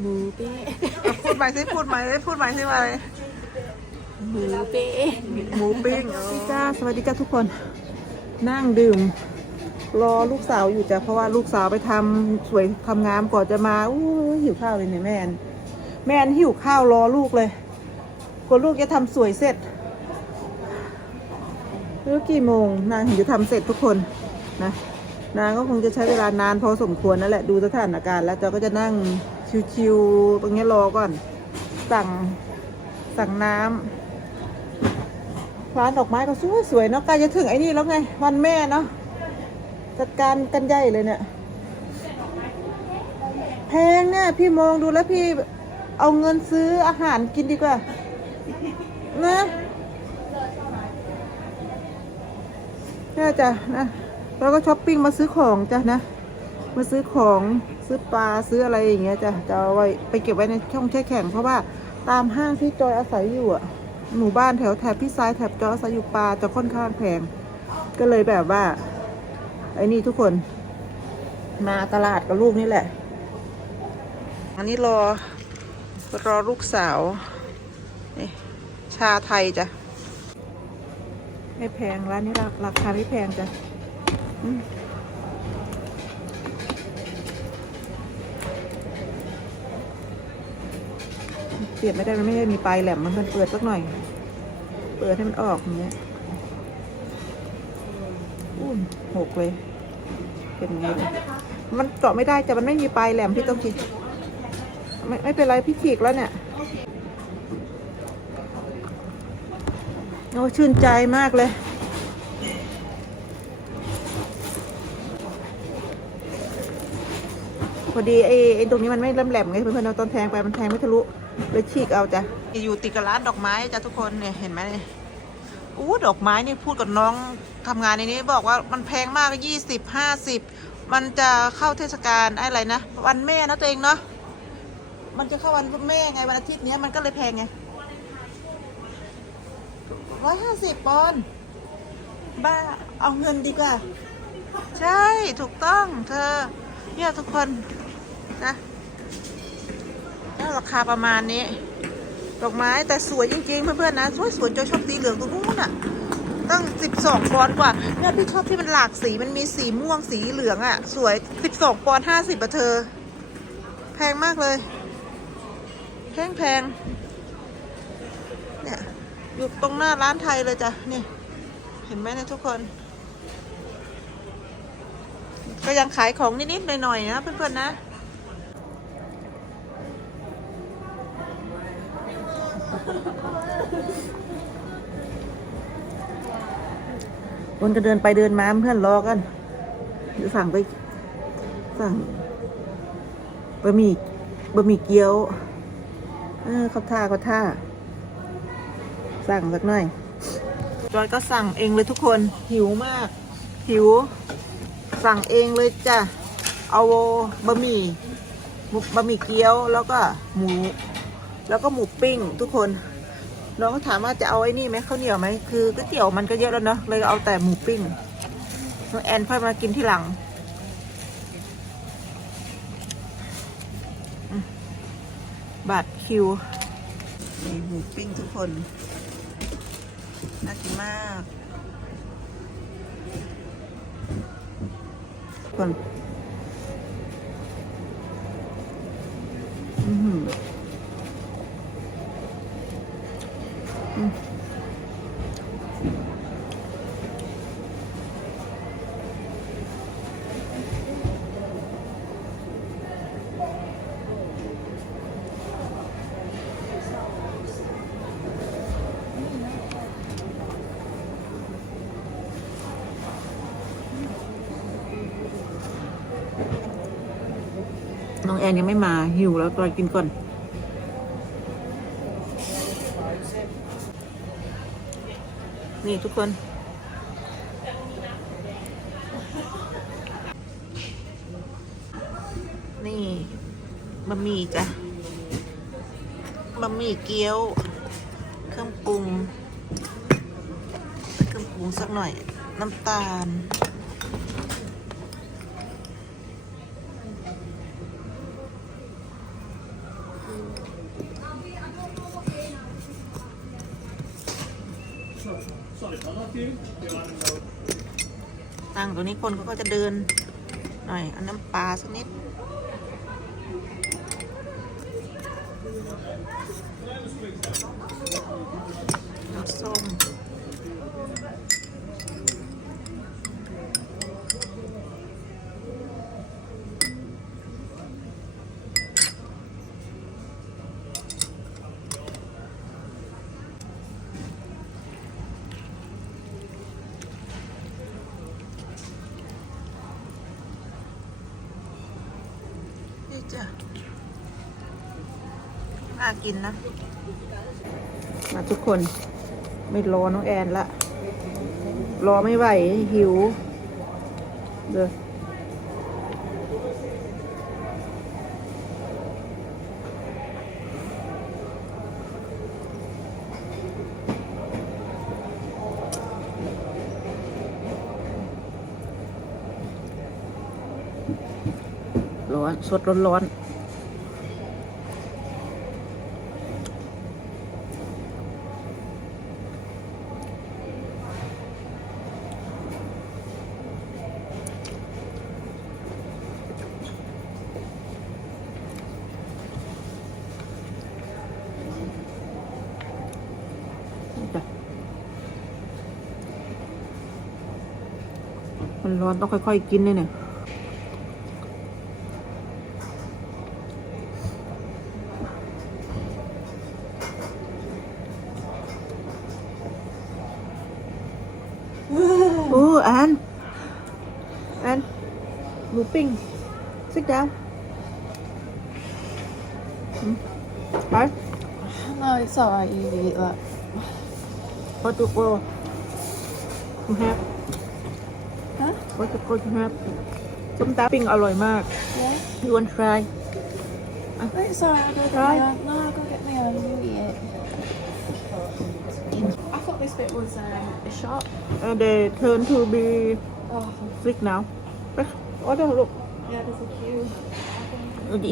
หมูเป๊ะพูดใหม่สิพูดใหม่สิพูดใหม่สิมาหมูเป๊ะหมูปิ้งจ้าสวัสดีจ้าทุกคน นั่งดื่ม รอลูกสาวอยู่จ้ะเพราะว่าลูกสาวไปทำสวยทำงามก่อนจะมาอู้หิวข้าวเลยเนี่ยแม่นแม่นหิวข้าวรอลูกเลยกลัวลูกจะทำสวยเสร็จไม่รู้กี่โมงนางถึงจะทำเสร็จทุกคนนะนางก็คงจะใช้เวลานานพอสมควรนั่นแหละดูสถานการณ์แล้วจอก็จะนั่ง ชิวๆตรงนี้รอก่อน สั่งสั่งน้ำร้านดอกไม้ก็สวยๆเนาะใกล้จะถึงไอ้นี่แล้วไง วันแม่เนาะจัดการกันใหญ่เลยเนี่ย แพงเนี่ยพี่มองดูแล้วพี่เอาเงินซื้ออาหารกินดีกว่า นะน่าจะนะแล้วก็ช้อปปิ้งมาซื้อของจ้ะนะ มาซื้อของซื้อปลาซื้ออะไรอย่างเงี้ยจะจะเอาไว้ไปเก็บไว้ในช่องแช่แข็ง เพราะว่าตามห้างที่จอยอาศัยอยู่อะหมู่บ้านแถวแถบพี่ซ้ายแถบจอยอาศัยอยู่ปลาจะค่อนข้างแพงก็เลยแบบว่าไอ้นี่ทุกคน มาตลาดกับลูกนี่แหละ อันนี้รอรอลูกสาวนี่ชาไทยจ้ะไม่แพงร้านนี้ราคาไม่แพงจ้ะ เปลี่ยนไม่ได้มันไม่ได้มีปลายแหลมมันเป็นเปิดสักหน่อย เปิดให้มันออกอย่างเงี้ยอุ้หกเลย เป็นไงล่ะมันเจาะไม่ได้แต่มันไม่มีปลายแหลมพี่ต้องคิดไม่ไม่เป็นไรพี่ฉีกแล้วเนี่ยโอ้ชื่นใจมากเลยพอดีไอ้ไอ้ตรงนี้มันไม่แหลมไงเพื่อนๆเราตอนแทงไปมันแทงไม่ทะลุ เลยฉีกเอาจ้ะอยู่ติดกับร้านดอกไม้จ้ะทุกคนเนี่ยเห็นไหมเนี่ยอู้ดอกไม้นี่พูดกับน้องทำงานในนี้บอกว่ามันแพงมากยี่สิบห้าสิบมันจะเข้าเทศกาลอะไรนะวันแม่นะตัวเองเนาะมันจะเข้าวันแม่ไงวันอาทิตย์เนี้ยมันก็เลยแพงไงร้อยห้าสิบปอนด์บ้าเอาเงินดีกว่า ใช่ถูกต้องเธอเนี่ยทุกคนนะ แล้วราคาประมาณนี้ ดอกไม้แต่สวยจริงๆ เพื่อนๆนะสวยสวยจอชอบสีเหลืองตรงนู้นอะ ตั้งสิบสองปอนด์กว่าเนี่ยพี่ชอบที่มันหลากสีมันมีสีม่วงสีเหลืองอะ สวยสิบสองปอนด์ห้าสิบอะเธอ แพงมากเลย แพงแพงเนี่ยอยู่ตรงหน้าร้านไทยเลยจ้ะนี่เห็นไหมนะทุกคน ก็ยังขายของนิดๆหน่อยๆนะเพื่อนๆนะ คนก็เดินไปเดินมาเพื่อนรอกันเดี๋ยวสั่งไป สั่งบะหมี่บะหมี่เกี๊ยว เออเขาท่าเขาท่า สั่งสักหน่อยจอยก็สั่งเองเลยทุกคนหิวมาก หิว สั่งเองเลยจ้ะเอาบะหมี่บะหมี่เกี๊ยวแล้วก็หมู แล้วก็หมูปิ้งทุกคน น้องก็ถามว่าจะเอาไอ้นี่ไหมข้าวเหนียวไหมคือก๋วยเตี๋ยวมันก็เยอะแล้วเนอะเลยเอาแต่หมูปิ้งน้องแอนค่อยมากินที่หลังอืมบัตรคิวนี่หมูปิ้งทุกคน น่ากินมากคน อือหืออื น้องแอนยังไม่มาหิวแล้วตอกินก่อน นี่ทุกคน นี่บะหมี่จ้ะบะหมี่เกี๊ยว เครื่องปรุง เครื่องปรุงสักหน่อย น้ำตาล ตั้งตัวนี้คนเขาก็จะเดินหน่อยเอาน้ำปลาสักนิดน้ำส้ม จ้ะน่ากินนะ มาทุกคนไม่รอน้องแอนละ รอไม่ไหว หิว เด้อ ร้อนสดร้อนร้อนมันร้อนต้องค่อยๆกินเลยเนี่ย โอ้แอนแอนหมู ปิ้ง sit down อืมไป No, it's alright, you eat that. what you go you have Huh? what you go you have ส้มตำปิ้งอร่อยมาก Yeah? you want try No, it's alright, I'll go get Right. my own. No, I'll go get my own, you eat it. I thought this bit was um, a shop. and they turn to be Oh, sick now ไป order ลูก yeah, there's a queue.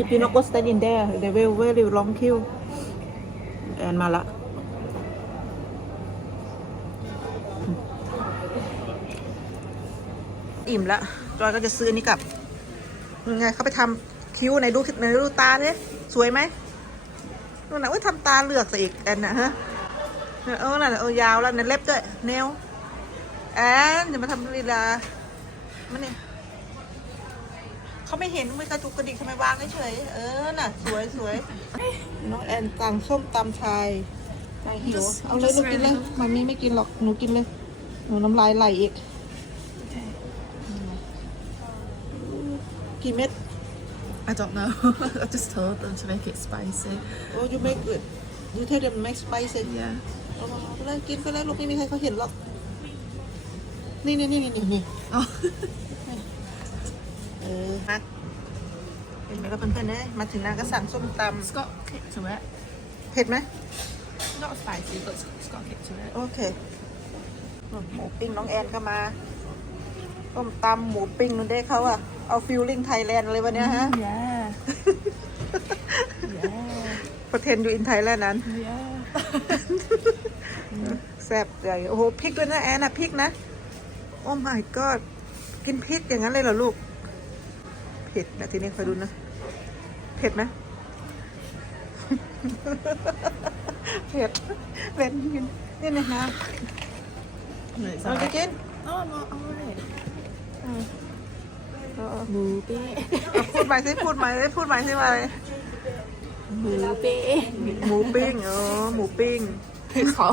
if you not go stand in there they will very long queue แอนมาละอิ่มละจอยก็จะซื้ออนนี้กลับยังไงเขาไปทำคิ้วในดูในดูตาเนี่ยสวยไหมนู่นน่ะว่าทำตาเหลือกซะอีกแอนน่ะฮะเนี่ยเออน่ะเออยาวแล้วในเล็บด้วยเนวแอนจะมาทำลีลามันเนี่ย เขาไม่เห็นไม่กระจุกกระดิกทำไมวางเฉยๆเออน่ะ สวยสวยน้องแอนสั่งส้มตำไทยนายหิว Just- เอาเลย just ลูกกินเลย ready. มันมีไม่กินหรอกหนูกินเลยหนูน้ำลายไหลอีกกี่เม็ด I don't know. I just told them to make it spicy. โอ้ย you make it you tell them make spicy Yeah. เอามาไปเลยกินไปเลยลูกไม่มีใครเขาเห็นหรอก นี่นี่นี่นี่นี่ Oh. เออ มาเห็นไหมก็เพื่อนๆเนี่ยมาถึงนางก็สั่งส้มต It's got kick to it. ำเผ็ดไหม Not spicy, but it's, it's got kick to it. โอเคหมูปิ้งน้องแอนก็มาส้มตำหมูปิ้งนู่นได้เขาอะเอาฟิลลิ่งไทยแลนด์เลยวันเนี้ยฮะ Yeah. yeah. ประเทนอยู่อินไทยแลนด์นั้น Yeah. แซ่บใหญ่โอ้โหพริกด้วยนะแอนอะพริกนะ โอ้ my god กินพริกอย่างนั้นเลยเหรอลูกเผ็ดนะทีนี้คอยดูนะ เผ็ดไหมเผ็ดเผ็ดกินนี่นะฮะ No, it's เราจะ alright. กิน No, I'm not alright. เออหมูเป๊ะเอาพูดใหม่สิพูดใหม่สิพูดใหม่สิมาเลยหมูเป๊ะหมูปิ้งเออหมูปิ้งเขา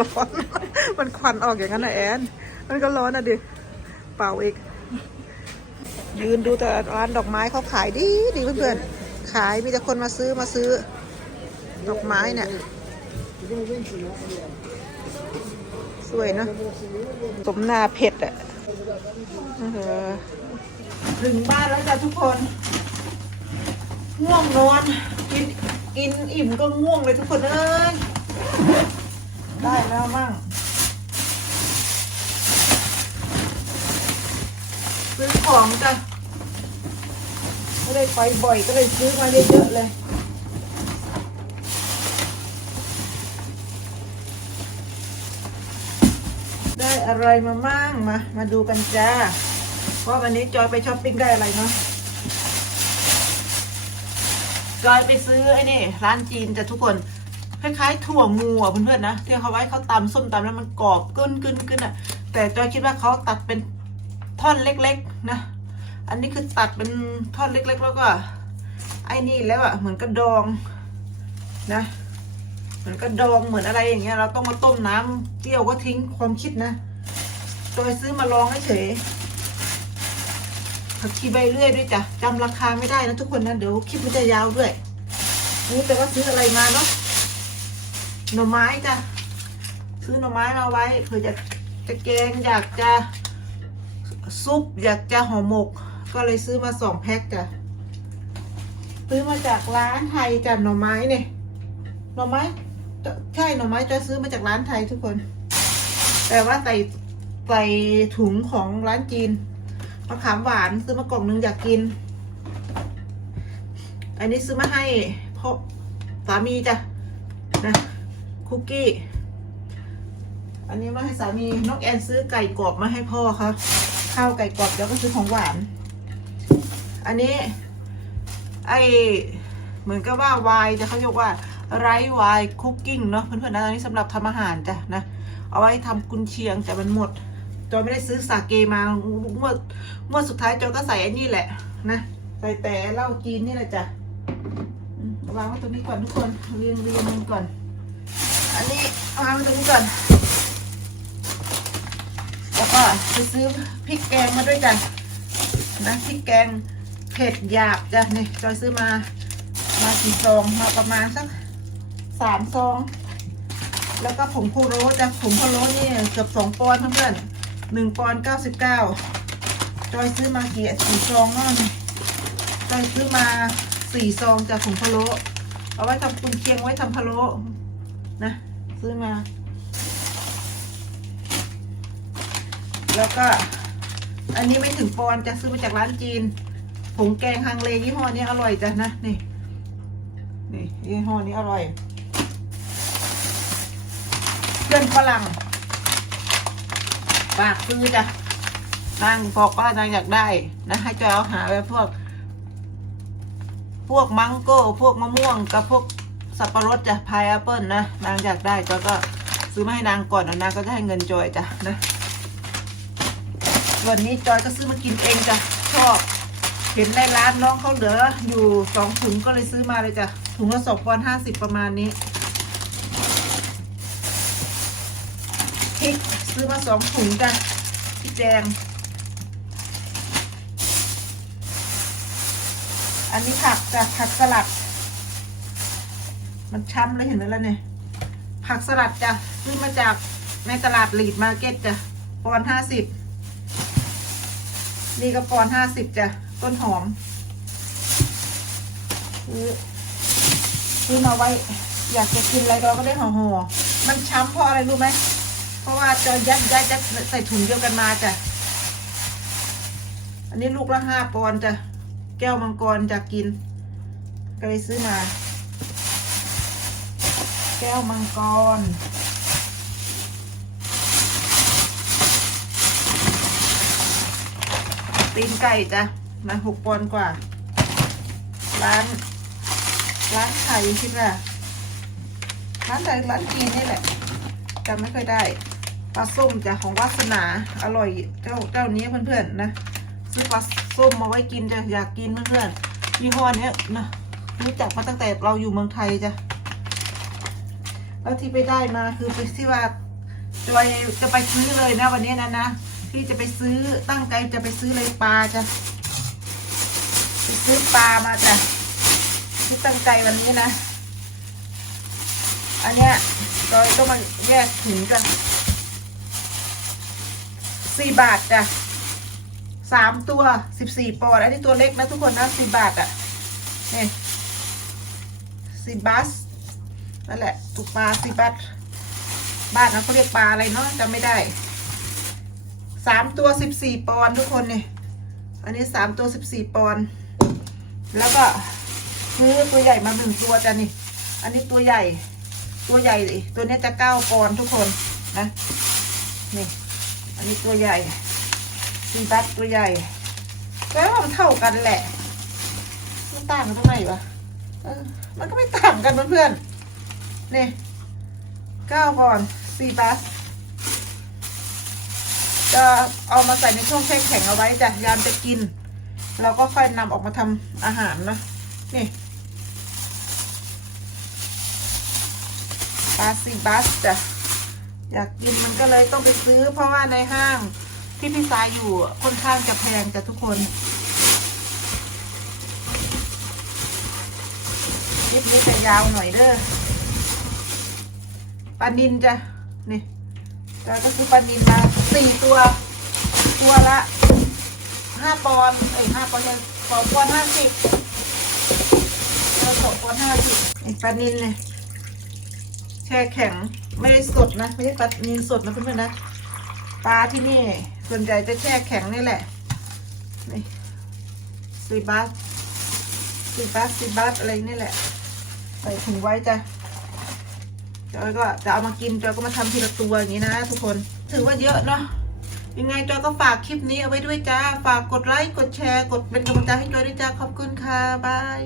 ร้อน มันควันออกอย่างนั้นนะแอน มันก็ร้อนนะดิ เป่าอีก ยืนดูแต่ร้านดอกไม้เขาขายดีดีเพื่อนๆขายมีแต่คนมาซื้อมาซื้อ ดอกไม้เนี่ยสวยเนอะสมนาเผ็ดอะเออถึงบ้านแล้วจ้ะทุกคนง่วงนอนกินกินอิ่มก็ง่วงเลยทุกคนเอ้ยได้แล้วมั่ง ซื้อของจ้ะไม่ได้ไปบ่อยก็เลยซื้อมาเยอะๆเลยนอะไรมามั่งมา มาดูกันจ้าว่าวันนี้จอยไปช้อปปิ้งได้อะไรเนาะจอยไปซื้อไอ้นี่ร้านจีนจ้ะทุกคนคล้ายๆถั่วงูอะเพื่อนๆนะที่เขาไว้เขาตำส้มตำแล้วมันกรอบกึ้นกึ้นกึ้นอะ แต่จอยคิดว่าเขาตัดเป็น ท่อนเล็กๆนะ อันนี้คือตัดเป็นท่อนเล็ก ๆ แล้วก็ไอ้นี่แล้วอะเหมือนกระดองนะ เหมือนกระดองเหมือนอะไรอย่างเงี้ย เราต้องมาต้มน้ำเปรี้ยวก็ทิ้งความคิดนะ โดยซื้อมาลองเฉยผักชีใบเลื่อยด้วยจ้ะจำราคาไม่ได้นะทุกคนนะเดี๋ยวคลิปมันจะยาวด้วยนี่แต่ว่าซื้ออะไรมาเนาะหน่อไม้จ้ะซื้อหน่อไม้มาไว้เผื่อจะจะแกงอยากจะ ซุปอยากจะห่อหมก ก็เลยซื้อมาสองแพ็คจ้ะซื้อมาจากร้านไทยจ้ะหน่อไม้เนี่ยหน่อไม้ใช่หน่อไม้จะซื้อมาจากร้านไทยทุกคน แต่ว่าใส่ใส่ถุงของร้านจีนมะขามหวานซื้อมากล่องหนึงอยากกิน อันนี้ซื้อมาให้พ่อสามีจ้ะนะคุกกี้ อันนี้มาให้สามีนกแอนซื้อไก่กรอบมาให้พ่อเขา ข้าวไก่กรอบแล้วก็ซื้อของหวาน อันนี้ ไอเหมือนกับว่าวายจะเขาเรียกว่าไรวายคุกกิ้งเนาะเพื่อนๆนะอันนี้สำหรับทำอาหารจ้ะนะ เอาไว้ทำกุนเชียงแต่มันหมดจอยไม่ได้ซื้อสาเกมางวดงวดสุดท้ายจอยก็ใส่อ้นี่แหละนะใส่แต่เหล้าจีนนี่แหละจ้ะวางไว้ตรงนี้ก่อนทุกคนเรียงเรียงมันก่อน อันนี้วางไว้ตรงนี้ก่อน ไปซื้อพริกแกงมาด้วยจ้ะนะพริกแกงเผ็ดหยาบจ้ะนี่จอยซื้อมามากี่ซองมาประมาณสักสามซอง แล้วก็ผงพะโล้จ้ะผงพะโล้นี่เกือบสองปอนด์เพื่อนหนึ่งปอนด์เก้าสิบเก้าจอยซื้อมากี่สี่ซองนั่นจอยซื้อมาสี่ซองจากผงพะโล้เอาไว้ทำกุนเชียงไว้ทำพะโล้นะ ซื้อมา แล้วก็ อันนี้ไม่ถึงปอนจะซื้อมาจากร้านจีน ผงแกงฮังเลยี่ห้อนี้อร่อยจ้ะนะ นี่ นี่ยี่ห้อนี้อร่อย เพื่อนฝรั่งฝากซื้อจ้ะนางบอกว่านางอยากได้นะให้จอยเอาหาไปพวก พวกมังโก้ พวกมะม่วงกับพวกสับปะรดจ้ะพายแอปเปิลนะนางอยากได้จอยก็ซื้อมาให้นางก่อนแล้วนางก็จะให้เงินจอยจ้ะนะ วันนี้จอยก็ซื้อมากินเองจ้ะชอบเห็นในร้านน้องเขาเหลืออยู่สองถุงก็เลยซื้อมาเลยจ้ะถุงละสองปอนห้าสิบประมาณนี้พริกซื้อมาสองถุงจ้ะพริกแดงอันนี้ผักจ้ะผักสลัด มันช้ำเลยเห็นไหมล่ะเนี่ยผักสลัดจ้ะซื้อมาจากในตลาดลีดมาร์เก็ตจ้ะปอนห้าสิบ นี่ก็ปอนห้าสิบจ้ะ ต้นหอมซื้อซื้อมาไว้ อยากจะกินอะไรเราก็ได้ห่อห่อมันช้ำเพราะอะไรรู้ไหม เพราะว่าจะยัดยัดยัดใส่ถุงเดียวกันมาจ้ะ อันนี้ลูกละห้าปอนจ้ะ แก้วมังกรจะกิน ก็เลยซื้อมา แก้วมังกร ตีนไก่จ้ะมาหกปอนกว่า ร้าน ร้านไทยคิดว่าร้านไทยร้านจีนนี่แหละจำไม่เคยได้ปลาส้มจ้ะของวาสนาอร่อยเจ้าเจ้านี้เพื่อนๆนะซื้อปลาส้มมาไว้กินจ้ะอยากกินเพื่อนๆยี่ห้อเนี้ยนะรู้จักมาตั้งแต่เราอยู่เมืองไทยจ้ะแล้วที่ไปได้มาคือไปที่ว่าจอยจะไปซื้อเลยนะวันนี้นะนะ พี่จะไปซื้อตั้งใจจะไปซื้อเลยปลาจ้ะไปซื้อปลามาจ้ะที่ตั้งใจวันนี้นะ อันเนี้ยเราต้องมาแยกถุงกันสี่บาทจ้ะสามตัวสิบสี่ปอนด์อันนี้ตัวเล็กนะทุกคนนะสี่บาทอะนี่สี่บาทนั่นแหละตุกปลาสี่บาทบ้านนะเขาเรียกปลาอะไรเนาะจำไม่ได้ สามตัวสิบสี่ปอนด์ทุกคนเนี่ยอันนี้สามตัวสิบสี่ปอนด์แล้วก็ซื้อตัวใหญ่มาหนึ่งตัวจ้ะนี่ อันนี้ตัวใหญ่ ตัวใหญ่ตัวนี้จะเก้าปอนด์ทุกคนนะนี่ อันนี้ตัวใหญ่ซีบัสตัวใหญ่แต่ว่ามันเท่ากันแหละมันต่างกันตรงไหนวะมันก็ไม่ต่างกันเพื่อนๆนี่เก้าก่อนซีบัส จะเอามาใส่ในช่องแช่แข็งเอาไว้จ้ะยามจะกิน เราก็ค่อยนำออกมาทำอาหารนะนี่ปลาซีบัสจ้ะอยากกินมันก็เลยต้องไปซื้อ เพราะว่าในห้างที่พี่สายอยู่ค่อนข้างจะแพงจ้ะทุกคนคลิปนี้จะยาวหน่อยเด้อปลานินจ้ะนี่ แล้วก็คือปลานินมาสี่ตัว ตัวละห้าปอนด์เอ้ยห้าปอนด์ยังสองปอนด์ห้าสิบเออสองปอนด์ห้าสิบไอ้ปลานินเนี่ยแช่แข็งไม่ได้สดนะ ไม่ใช่ปลานินสดนะเพื่อนๆนะปลาที่นี่ ส่วนใหญ่จะแช่แข็งนี่แหละนี่ซีบัสซีบัสซีบัสอะไรนี่แหละ ใส่ถุงไว้จ้ะ จอยก็จะเอามากินจอยก็มาทำทีละตัวอย่างนี้นะ ทุกคนถือว่าเยอะเนาะยังไงจอยก็ฝากคลิปนี้เอาไว้ด้วยจ้า ฝากกดไลค์กดแชร์ กดเป็นกำลังใจให้จอยด้วยจ้าขอบคุณค่ะบาย